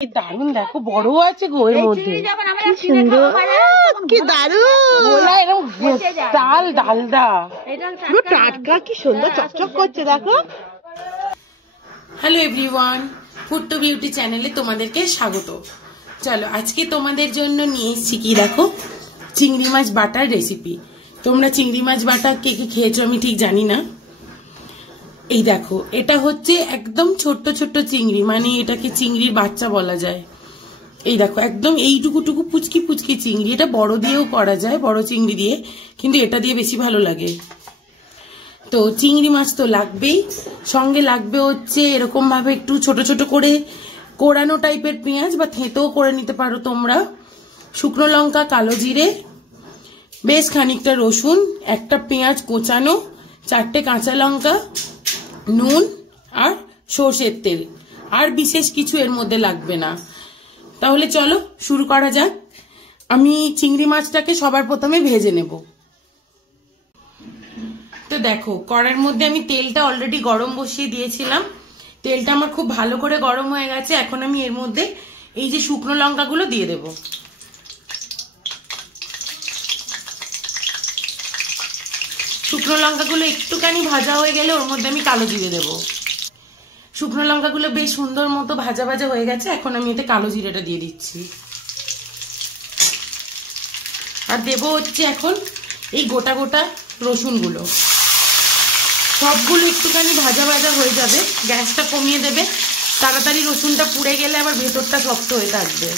দারুন দেখো, বড় আছে গো এর মধ্যে, কি সুন্দর, কি দারুন এরকম ডাল ডালদা পুরো টাটকা, কি সুন্দর চকচক করছে দেখো। Hello everyone, food to beauty চ্যানেলে তোমাদেরকে স্বাগত। চলো আজকে তোমাদের জন্য নিয়ে এসেছি কি দেখো, চিংড়ি মাছ বাটার রেসিপি। তোমরা চিংড়ি মাছ বাটা কে কে খেয়েছো আমি ঠিক জানি না। এই দেখো, এটা হচ্ছে একদম ছোট্ট ছোট্ট চিংড়ি, মানে এটাকে চিংড়ির বাচ্চা বলা যায়। এই দেখো একদম এইটুকুটুকু পুচকি পুচকি চিংড়ি। এটা বড় দিয়েও করা যায়, বড় চিংড়ি দিয়ে, কিন্তু এটা দিয়ে বেশি ভালো লাগে। তো চিংড়ি মাছ তো লাগবেই, সঙ্গে লাগবে হচ্ছে এরকম ভাবে একটু ছোট ছোট করে কোরানো টাইপের পেঁয়াজ, বা থেঁতেও করে নিতে পারো তোমরা, শুকনো লঙ্কা, কালো জিরে, বেশ খানিকটা রসুন, একটা পেঁয়াজ কোচানো, 4টে কাঁচা লঙ্কা, নুন আর সর্ষের তেল। আর বিশেষ কিছু এর মধ্যে লাগবে না। তাহলে চলো শুরু করা যাক। আমি চিংড়ি মাছটাকে সবার প্রথমে ভেজে নেব। তো দেখো, কড়াইয়ের মধ্যে আমি তেলটা অলরেডি গরম বসিয়ে দিয়েছিলাম। তেলটা আমার খুব ভালো করে গরম হয়ে গেছে। এখন আমি এর মধ্যে এই যে শুকনো লঙ্কাগুলো দিয়ে দেব। শুকনো লঙ্কাগুলো একটুখানি ভাজা হয়ে গেলে ওর মধ্যে আমি কালো জিরে দেবো। শুকনো লঙ্কাগুলো বেশ সুন্দর মতো ভাজা ভাজা হয়ে গেছে। এখন আমি এতে কালো জিরেটা দিয়ে দিচ্ছি। আর দেব হচ্ছে এখন এই গোটা গোটা রসুনগুলো। সবগুলো একটুখানি ভাজা ভাজা হয়ে যাবে, গ্যাসটা কমিয়ে দেবে। তাড়াতাড়ি রসুনটা পুড়ে গেলে আবার ভেতরটা শক্ত হয়ে থাকবে।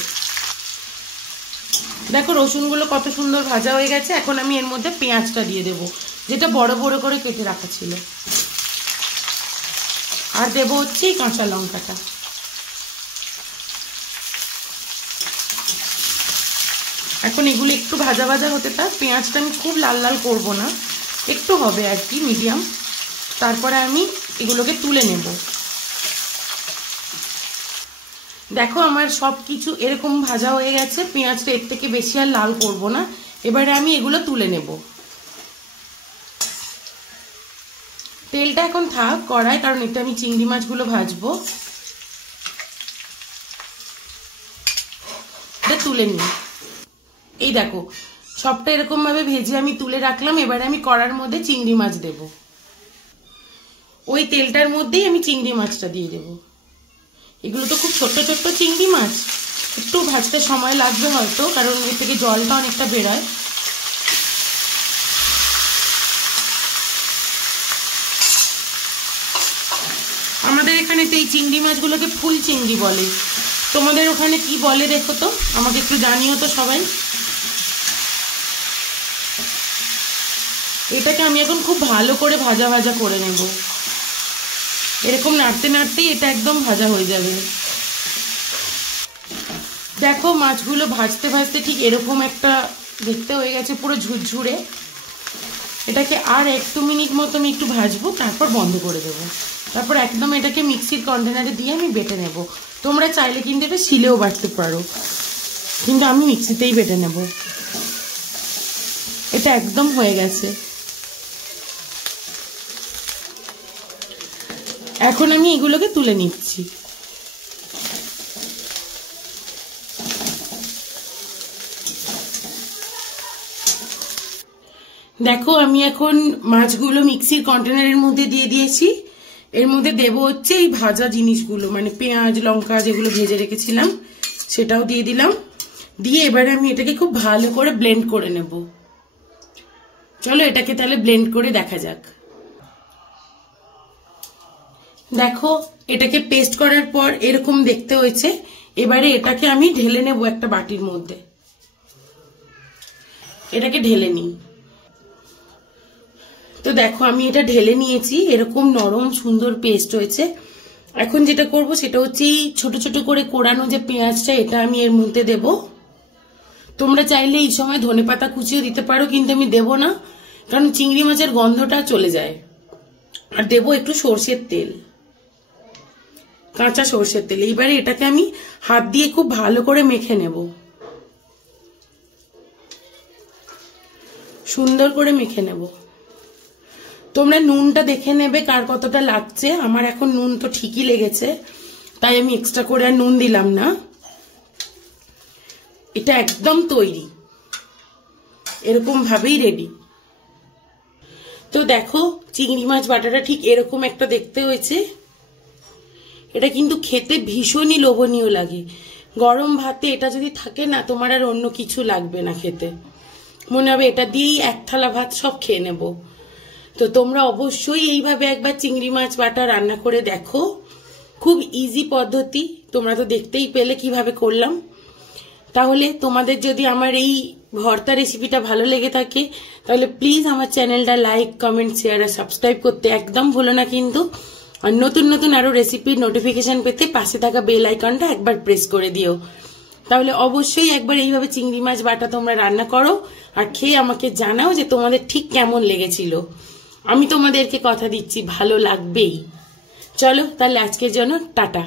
দেখো রসুনগুলো কত সুন্দর ভাজা হয়ে গেছে। এখন আমি এর মধ্যে পেঁয়াজটা দিয়ে দেবো, যেটা বড় বড় করে কেটে রাখা ছিল। আর দেবো হচ্ছে এই কাঁচা লঙ্কাটা। এখন এগুলো একটু ভাজা ভাজা হতে থাক। পেঁয়াজটা আমি খুব লাল লাল করব না, একটু হবে আর কি, মিডিয়াম। তারপরে আমি এগুলোকে তুলে নেব। দেখো আমার সব কিছু এরকম ভাজা হয়ে গেছে। পেঁয়াজটা এর থেকে বেশি আর লাল করব না। এবারে আমি এগুলো তুলে নেব। তেলটা এখন থাক কড়াই, কারণ এতে আমি চিংড়ি মাছগুলো ভাজবো। এটা তুলে নিই। এই দেখো সবটা এরকম ভাবে ভেজে আমি তুলে রাখলাম। এবারে আমি কড়ার মধ্যে চিংড়ি মাছ দেব। ওই তেলটার মধ্যেই আমি চিংড়ি মাছটা দিয়ে দেব। এগুলো তো খুব ছোট্ট ছোট্ট চিংড়ি মাছ, একটু ভাজতে সময় লাগবে হয়তো, কারণ এর থেকে জলটা অনেকটা বেরোয়। আমাদের এখানে তো এই চিংড়ি মাছগুলোকে ফুল চিংড়ি বলে। তোমাদের ওখানে কি বলে দেখো তো, আমাকে একটু জানিও তো সবাই। এটাকে আমি এখন খুব ভালো করে ভাজা ভাজা করে নেব। এরকম নাড়তে নাড়তেই এটা একদম ভাজা হয়ে যাবে। দেখো মাছগুলো ভাজতে ভাজতে ঠিক এরকম একটা দেখতে হয়ে গেছে, পুরো ঝুরঝুরে। এটাকে আর 1-2 মিনিট মতো আমি একটু ভাজবো, তারপর বন্ধ করে দেবো। তারপর একদম এটাকে মিক্সির কন্টেনারে দিয়ে আমি বেটে নেব। তোমরা চাইলে কিন্তু এটা শিলেও বাটতে পারো, কিন্তু আমি মিক্সিতেই বেটে নেব। এটা একদম হয়ে গেছে। এখন আমি এগুলোকে তুলে নিচ্ছি। দেখো আমি এখন মাছগুলো মিক্সির কন্টেনারের মধ্যে দিয়ে দিয়েছি। এর মধ্যে দেব হচ্ছে এই ভাজা জিনিসগুলো, মানে পেঁয়াজ লঙ্কা যেগুলো ভেজে রেখেছিলাম সেটাও দিয়ে দিলাম। দিয়ে এবারে আমি এটাকে খুব ভালো করে ব্লেন্ড করে নেব। চলো এটাকে তাহলে ব্লেন্ড করে দেখা যাক। দেখো এটাকে পেস্ট করার পর এরকম দেখতে হয়েছে। এবারে এটাকে আমি ঢেলে নেব একটা বাটির মধ্যে। এটাকে ঢেলে নিই। তো দেখো আমি এটা ঢেলে নিয়েছি, এরকম নরম সুন্দর পেস্ট হয়েছে। এখন যেটা করব সেটা হচ্ছে এই ছোট ছোট করে কোরানো যে পেঁয়াজটা, এটা আমি এর মধ্যে দেব। তোমরা চাইলে এই সময় ধনেপাতা কুচিও দিতে পারো, কিন্তু আমি দেব না, কারণ চিংড়ি মাছের গন্ধটা চলে যায়। আর দেব একটু সর্ষের তেল, কাঁচা সর্ষের তেল। এইবারে এটাকে আমি হাত দিয়ে খুব ভালো করে মেখে নেব, সুন্দর করে মেখে নেব। তোমরা নুনটা দেখে নেবে কার কতটা লাগছে। আমার এখন নুন তো ঠিকই লেগেছে, তাই আমি এক্সট্রা করে আর নুন দিলাম না। এটা একদম তৈরি, এরকম ভাবেই রেডি। তো দেখো চিংড়ি মাছ বাটাটা ঠিক এরকম একটা দেখতে হয়েছে। এটা কিন্তু খেতে ভীষণই লোভনীয় লাগে। গরম ভাতে এটা যদি থাকে না, তোমার আর অন্য কিছু লাগবে না খেতে, মনে হবে এটা দিয়েই এক থালা ভাত সব খেয়ে নেব। তো তোমরা অবশ্যই এইভাবে একবার চিংড়ি মাছ বাটা রান্না করে দেখো, খুব ইজি পদ্ধতি। তোমরা তো দেখতেই পেলে কিভাবে করলাম। তাহলে তোমাদের যদি আমার এই ভর্তা রেসিপিটা ভালো লেগে থাকে, তাহলে প্লিজ আমার চ্যানেলটা লাইক, কমেন্ট, শেয়ার আর সাবস্ক্রাইব করতে একদম ভুলো না কিন্তু। আর নতুন নতুন আরো রেসিপির নোটিফিকেশন পেতে পাশে থাকা বেল আইকনটা একবার প্রেস করে দিও। তাহলে অবশ্যই একবার এইভাবে চিংড়ি মাছ বাটা তোমরা রান্না করো আর খেয়ে আমাকে জানাও যে তোমাদের ঠিক কেমন লেগেছিল। আমি তোমাদেরকে কথা দিচ্ছি ভালো লাগবেই। চলো তাহলে আজকের জন্য টাটা।